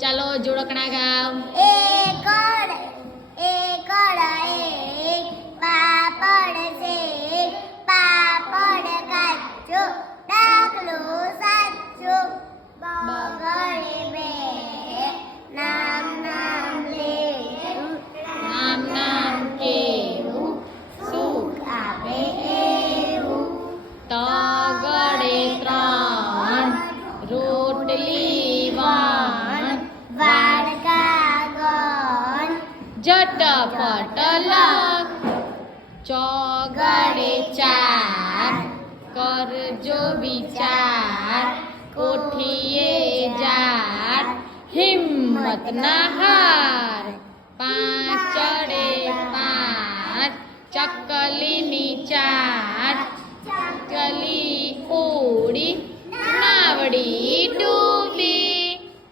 ચાલો જોડકણા ગામ. झटपट लग चौगड़े चार, कर जो विचार, कोठिए जार, हिम्मत नहार पाँच चढ़े पाँच चकली नीचे